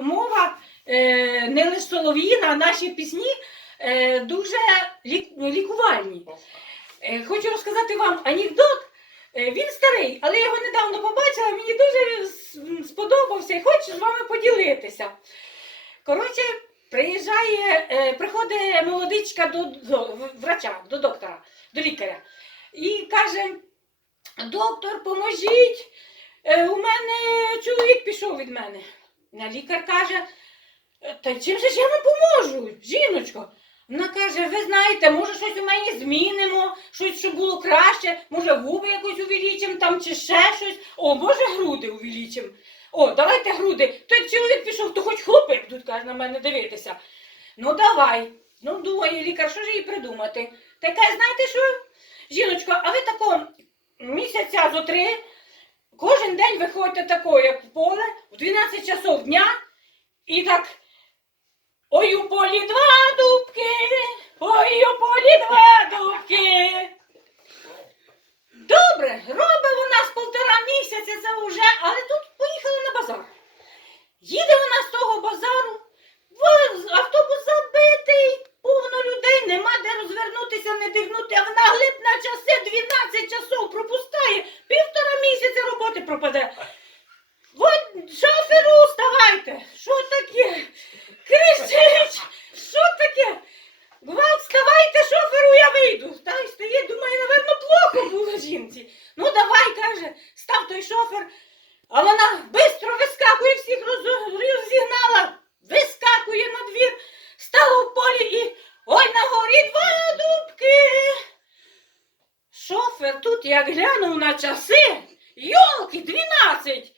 мова е, не лише солов'їна, а наші пісні е, дуже лік- лікувальні. Е, хочу розказати вам анекдот. Він старий, але я його недавно побачила, мені дуже сподобався і хочу з вами поділитися. Коротше, приїжджає, приходить молодичка до, врача, до доктора, до лікаря, і каже: доктор, поможіть, у мене чоловік пішов від мене. А лікар каже, «Е, та чим же ж я вам поможу, жіночко? Вона каже, ви знаєте, може щось у мені змінимо, щось, щоб було краще, може губи якось увеличимо там чи ще щось. О, може груди увеличимо. О, давайте груди. То чоловік пішов, то хоч хлопи будуть, каже, на мене дивитися. Ну давай. Ну, думає лікар, що ж їй придумати? Та каже, знаєте що, жіночко, а ви тако місяця зо три кожен день виходите тако, як в поле, в 12 часов дня, і так. Ой, у полі два дубки, ой, у полі два дубки. Добре, робить вона з полтора місяця це вже, але тут поїхала на базар. Їде вона з того базару, автобус забитий, повно людей, нема де розвернутися, не дихнути, а вона глиб на часи 12 часов пропаде. От шоферу, вставайте! Що таке? Кричить! Що таке? Гвалт, вставайте, шоферу, я вийду. Та й стоїть, думає, напевно, плохо було жінці. Ну давай, каже, став той шофер. А вона швидко вискакує, всіх розігнала, вискакує на двір, стала в полі і ой на горі два дубки. Шофер тут як глянув на часи, йолки, дванадцять.